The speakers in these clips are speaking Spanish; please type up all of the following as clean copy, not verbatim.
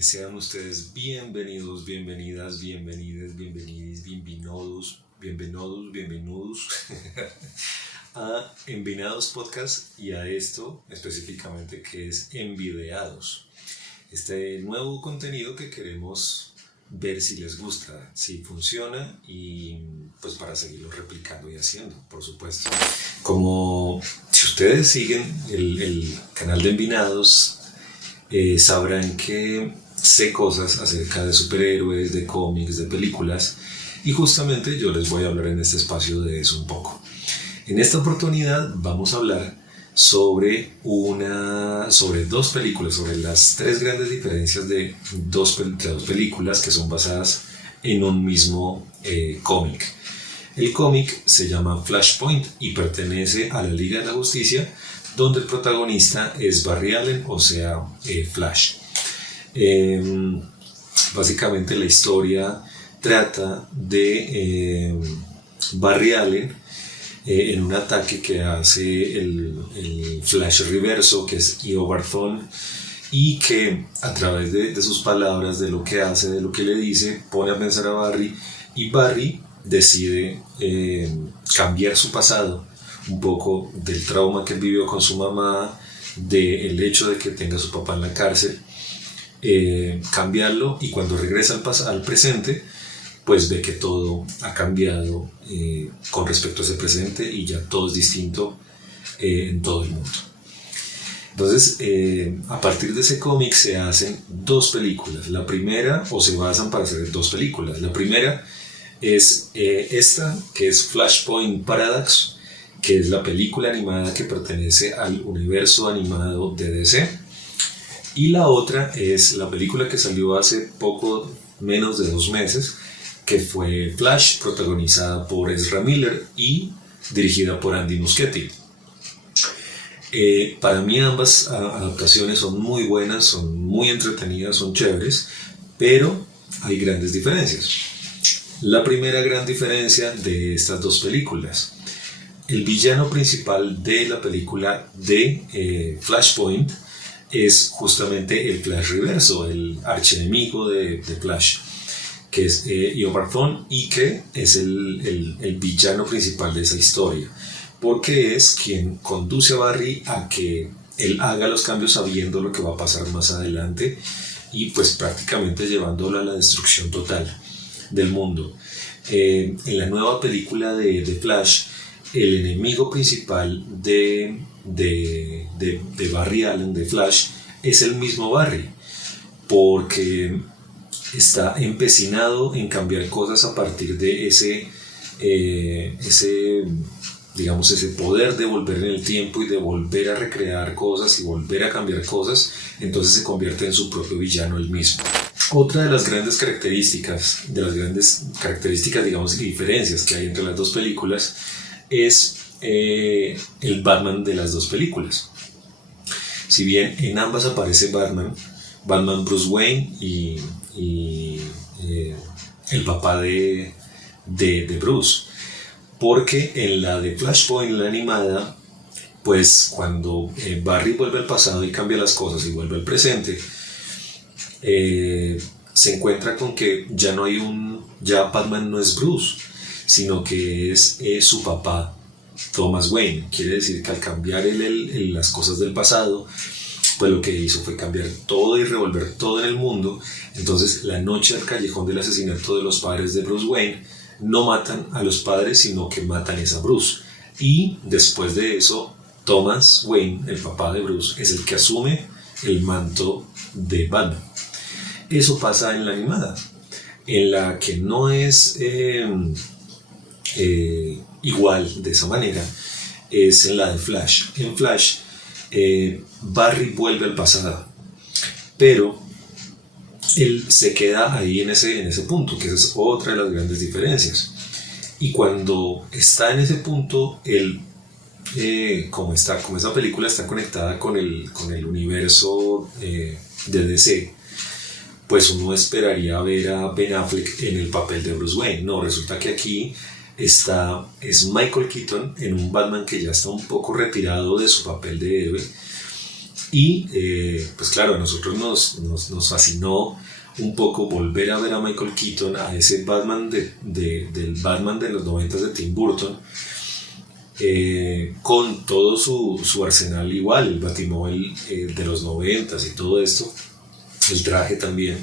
Sean ustedes bienvenidos, bienvenidas, bienvenides, bienvenidis, bienvenidos a Envinados Podcast y a esto específicamente que es Envideados. Este nuevo contenido que queremos ver si les gusta, si funciona y pues para seguirlo replicando y haciendo, por supuesto. Como si ustedes siguen el canal de Envinados, sabrán que sé cosas acerca de superhéroes, de cómics, de películas y justamente yo les voy a hablar en este espacio de eso un poco. En esta oportunidad vamos a hablar sobre dos películas, sobre las tres grandes diferencias de dos películas que son basadas en un mismo cómic. El cómic se llama Flashpoint y pertenece a la Liga de la Justicia, donde el protagonista es Barry Allen, o sea, Flash. Básicamente la historia trata de Barry Allen en un ataque que hace el Flash Reverso, que es Io Barthon, y que a través de sus palabras, de lo que hace, de lo que le dice, pone a pensar a Barry, y Barry decide cambiar su pasado, un poco del trauma que él vivió con su mamá, del hecho de que tenga a su papá en la cárcel, cambiarlo, y cuando regresa al presente, pues ve que todo ha cambiado con respecto a ese presente y ya todo es distinto en todo el mundo. Entonces, a partir de ese cómic se hacen dos películas. La primera, o se basan para hacer dos películas. La primera es esta, que es Flashpoint Paradox, que es la película animada que pertenece al universo animado de DC. Y la otra es la película que salió hace poco menos de 2 meses, que fue Flash, protagonizada por Ezra Miller y dirigida por Andy Muschietti. Para mí ambas adaptaciones son muy buenas, son muy entretenidas, son chéveres, pero hay grandes diferencias. La primera gran diferencia de estas dos películas: el villano principal de la película de Flashpoint es justamente el Flash Reverso, el archienemigo de Flash, que es Io Barthon, y que es el villano principal de esa historia, porque es quien conduce a Barry a que él haga los cambios sabiendo lo que va a pasar más adelante y pues prácticamente llevándolo a la destrucción total del mundo. En la nueva película de Flash, el enemigo principal de Barry Allen, de Flash, es el mismo Barry, porque está empecinado en cambiar cosas a partir de ese poder de volver en el tiempo y de volver a recrear cosas y volver a cambiar cosas. Entonces se convierte en su propio villano él mismo. Otra de las grandes características, digamos, y diferencias que hay entre las dos películas es el Batman de las dos películas. Si bien en ambas aparece Batman Bruce Wayne y el papá de Bruce, porque en la de Flashpoint, la animada, pues cuando Barry vuelve al pasado y cambia las cosas y vuelve al presente, se encuentra con que ya Batman no es Bruce, sino que es su papá, Thomas Wayne. Quiere decir que al cambiar las cosas del pasado, pues lo que hizo fue cambiar todo y revolver todo en el mundo. Entonces, la noche del callejón del asesinato de los padres de Bruce Wayne, no matan a los padres, sino que matan a Bruce. Y después de eso, Thomas Wayne, el papá de Bruce, es el que asume el manto de Batman. Eso pasa en la animada. En la que no es igual de esa manera es en la de Flash. En Flash, Barry vuelve al pasado, pero él se queda ahí en ese punto, que esa es otra de las grandes diferencias. Y cuando está en ese punto, él, como esa película está conectada con el universo de DC, pues uno esperaría ver a Ben Affleck en el papel de Bruce Wayne. No, resulta que aquí es Michael Keaton en un Batman que ya está un poco retirado de su papel de héroe, Y pues claro, a nosotros nos fascinó un poco volver a ver a Michael Keaton, a ese Batman del Batman de los 90 de Tim Burton, con todo su arsenal igual, el Batimóvil de los 90 y todo esto, el traje también,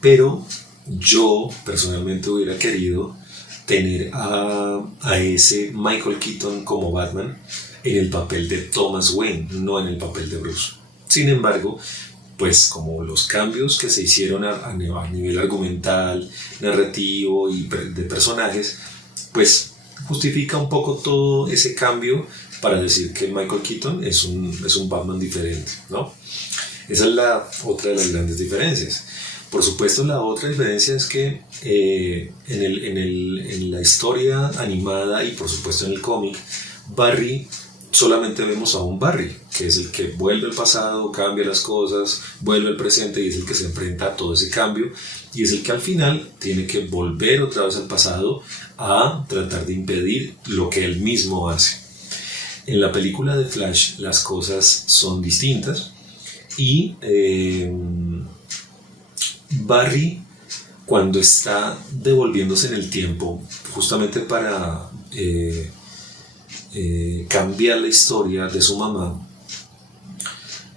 pero yo personalmente hubiera querido tener a ese Michael Keaton como Batman en el papel de Thomas Wayne, no en el papel de Bruce. Sin embargo, pues como los cambios que se hicieron a nivel argumental, narrativo y de personajes, pues justifica un poco todo ese cambio para decir que Michael Keaton es un Batman diferente, ¿no? Esa es la otra de las grandes diferencias. Por supuesto, la otra diferencia es que en la historia animada y por supuesto en el cómic, Barry solamente vemos a un Barry, que es el que vuelve al pasado, cambia las cosas, vuelve al presente y es el que se enfrenta a todo ese cambio y es el que al final tiene que volver otra vez al pasado a tratar de impedir lo que él mismo hace. En la película de Flash las cosas son distintas y Barry, cuando está devolviéndose en el tiempo justamente para cambiar la historia de su mamá,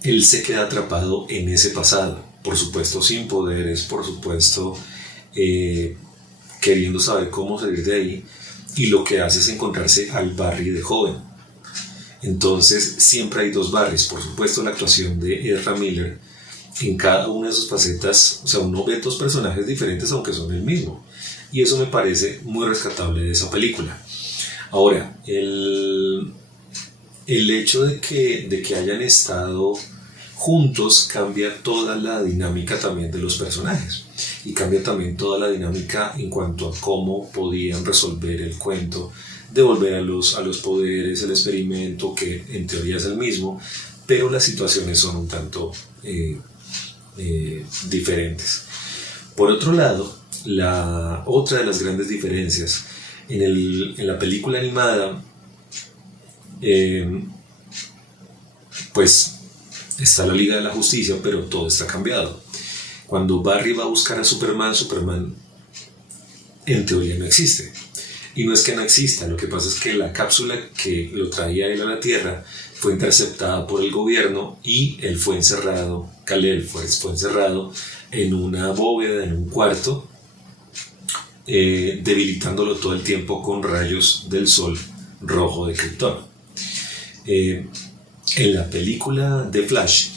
él se queda atrapado en ese pasado, por supuesto sin poderes, por supuesto queriendo saber cómo salir de ahí, y lo que hace es encontrarse al Barry de joven. Entonces siempre hay dos Barrys. Por supuesto la actuación de Ezra Miller en cada una de sus facetas, o sea, uno ve dos personajes diferentes aunque son el mismo, y eso me parece muy rescatable de esa película. Ahora, el hecho de que hayan estado juntos cambia toda la dinámica también de los personajes y cambia también toda la dinámica en cuanto a cómo podían resolver el cuento de volver a los poderes, el experimento, que en teoría es el mismo, pero las situaciones son un tanto diferentes. Por otro lado, la otra de las grandes diferencias en la película animada, pues está la Liga de la Justicia, pero todo está cambiado. Cuando Barry va a buscar a Superman, Superman en teoría no existe. Y no es que no exista, lo que pasa es que la cápsula que lo traía él a la Tierra fue interceptada por el gobierno y él fue encerrado, Kal-El fue encerrado en una bóveda, en un cuarto, debilitándolo todo el tiempo con rayos del sol rojo de Krypton. En la película de Flash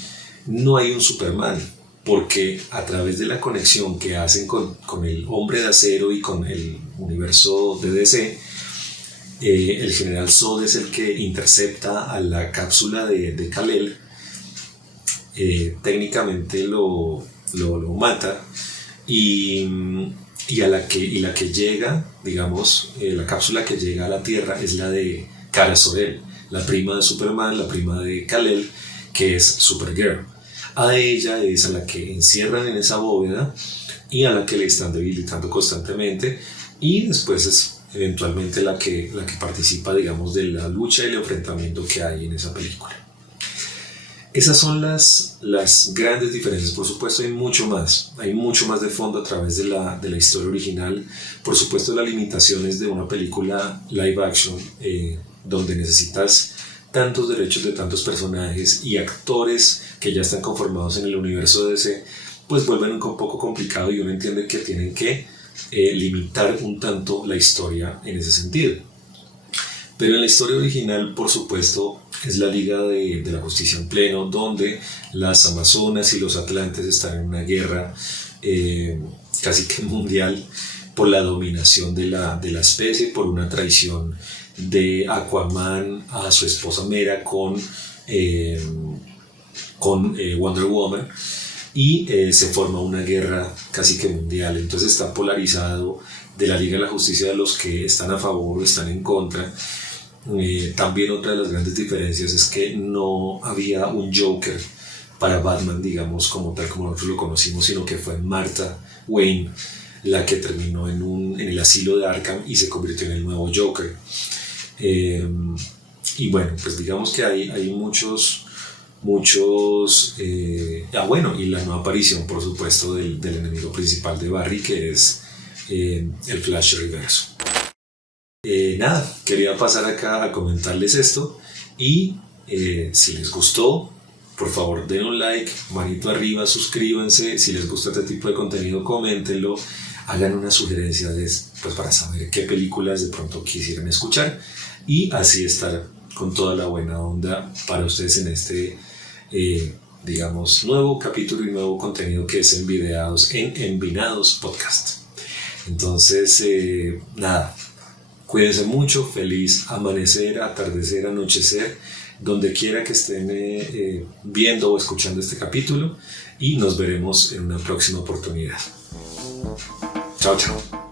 no hay un Superman, porque a través de la conexión que hacen con el Hombre de Acero y con el universo de DC, el general Zod es el que intercepta a la cápsula de Kal-El, técnicamente lo mata, y la que llega, digamos, la cápsula que llega a la Tierra es la de Kara Zor-El, la prima de Superman, la prima de Kal-El, que es Supergirl. A ella es a la que encierran en esa bóveda y a la que le están debilitando constantemente, y después es eventualmente la que participa, digamos, de la lucha y el enfrentamiento que hay en esa película. Esas son las grandes diferencias. Por supuesto hay mucho más de fondo a través de la historia original. Por supuesto las limitaciones de una película live action, donde necesitas tantos derechos de tantos personajes y actores que ya están conformados en el universo de DC, pues vuelven un poco complicado, y uno entiende que tienen que limitar un tanto la historia en ese sentido. Pero en la historia original, por supuesto, es la Liga de la Justicia en pleno, donde las Amazonas y los Atlantes están en una guerra casi que mundial por la dominación de la especie, por una traición de Aquaman a su esposa Mera con Wonder Woman, y se forma una guerra casi que mundial. Entonces está polarizado de la Liga de la Justicia, de los que están a favor o están en contra. También otra de las grandes diferencias es que no había un Joker para Batman, digamos, como tal como nosotros lo conocimos, sino que fue Martha Wayne la que terminó en el asilo de Arkham y se convirtió en el nuevo Joker. Y bueno, pues digamos que hay muchos muchos... bueno, y la nueva aparición, por supuesto, del enemigo principal de Barry, que es el Flash Reverso. Nada, quería pasar acá a comentarles esto y si les gustó, por favor den un like, manito arriba, suscríbanse, si les gusta este tipo de contenido, coméntenlo, hagan una sugerencia pues, para saber qué películas de pronto quisieran escuchar y así estar con toda la buena onda para ustedes en este, digamos, nuevo capítulo y nuevo contenido que es Envidiados en Envinados Podcast. Entonces, nada, cuídense mucho, feliz amanecer, atardecer, anochecer, donde quiera que estén viendo o escuchando este capítulo y nos veremos en una próxima oportunidad. Chao, chao.